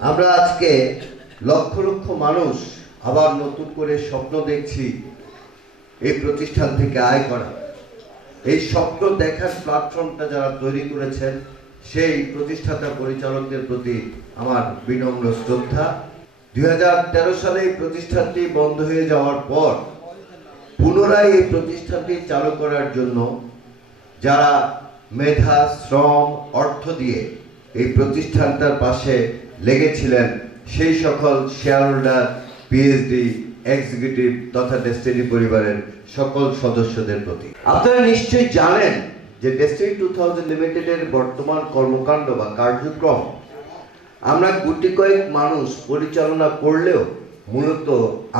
আমরা আজকে লক্ষ লক্ষ মানুষ আবার নতুন করে স্বপ্ন দেখছি এই প্রতিষ্ঠান থেকে আয় করা। এই স্বপ্ন দেখার প্ল্যাটফর্মটা যারা তৈরি করেছেন সেই প্রতিষ্ঠাতা পরিচালকদের প্রতি আমার বিনম্র শ্রদ্ধা। 2013 সালে এই প্রতিষ্ঠানটি বন্ধ হয়ে যাওয়ার পর পুনরায় এই প্রতিষ্ঠানটি চালু করার জন্য যারা মেধা, শ্রম, অর্থ দিয়ে এই প্রতিষ্ঠানটার পাশে লেগেছিলেন সেই সকল শেয়ার হোল্ডার, পিএইচডি, এক্সিকিউটিভ তথা ডেস্টিনি পরিবারের সকল সদস্যদের প্রতি। আপনারা নিশ্চয়ই জানেন যে ডেস্টিনি 2000 লিমিটেডের বর্তমান কর্মকাণ্ড বা কার্যক্রম আমরা গুটি কয়েক মানুষ পরিচালনা করলেও মূলত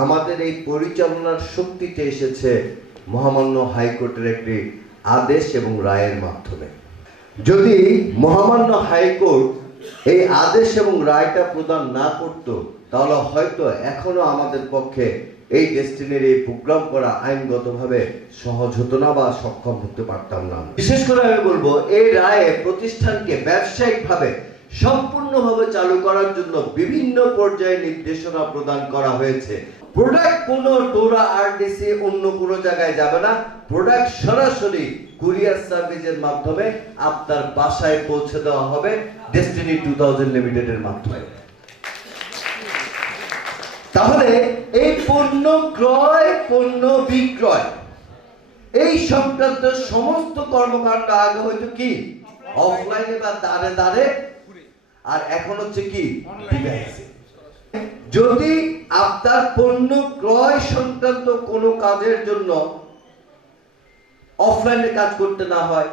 আমাদের এই পরিচালনার শক্তিতে এসেছে মহামান্য হাইকোর্টের একটি আদেশ এবং রায়ের মাধ্যমে। যদি মহামান্য হাইকোর্ট এই আদেশ এবং রায়টা প্রদান না করত তাহলে হয়তো এখনো আমাদের পক্ষে এই ডেস্টিনির এই প্রোগ্রাম করা আইনগতভাবে সহজ হতো না বা সক্ষম হতে পারতাম না। বিশেষ করে আমি বলবো এই রায়ে প্রতিষ্ঠানকে ব্যবসায়িকভাবে সম্পূর্ণভাবে চালু করার জন্য বিভিন্ন পর্যায়ে নির্দেশনা প্রদান করা হয়েছে। প্রোডাক্ট কোনো ডোরা আরডিসি অন্য কোনো জায়গায় যাবে না, প্রোডাক্ট সরাসরি কুরিয়ার সার্ভিসের মাধ্যমে আপনার বাসায় পৌঁছে দেওয়া হবে ডেস্টিনি 2000 লিমিটেডের মাধ্যমে। তাহলে এই পণ্য ক্রয়, পণ্য বিক্রয় এই সংক্রান্ত সমস্ত কর্মকাণ্ড আগে হয়তো কি অফলাইনে বা দাঁড়ে দাঁড়ে, আর এখন হচ্ছে কি ডিভাইসে। যদি আপনার পণ্য ক্রয় সংক্রান্ত কোনো কাজের জন্য অফলাইনে কাজ করতে না হয়,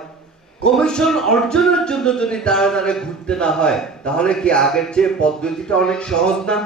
কমিশন অর্জনের জন্য যদি দাঁড়ে দাঁড়ে ঘুরতে না হয়, তাহলে কি আগের চেয়ে পদ্ধতিটা অনেক সহজ না?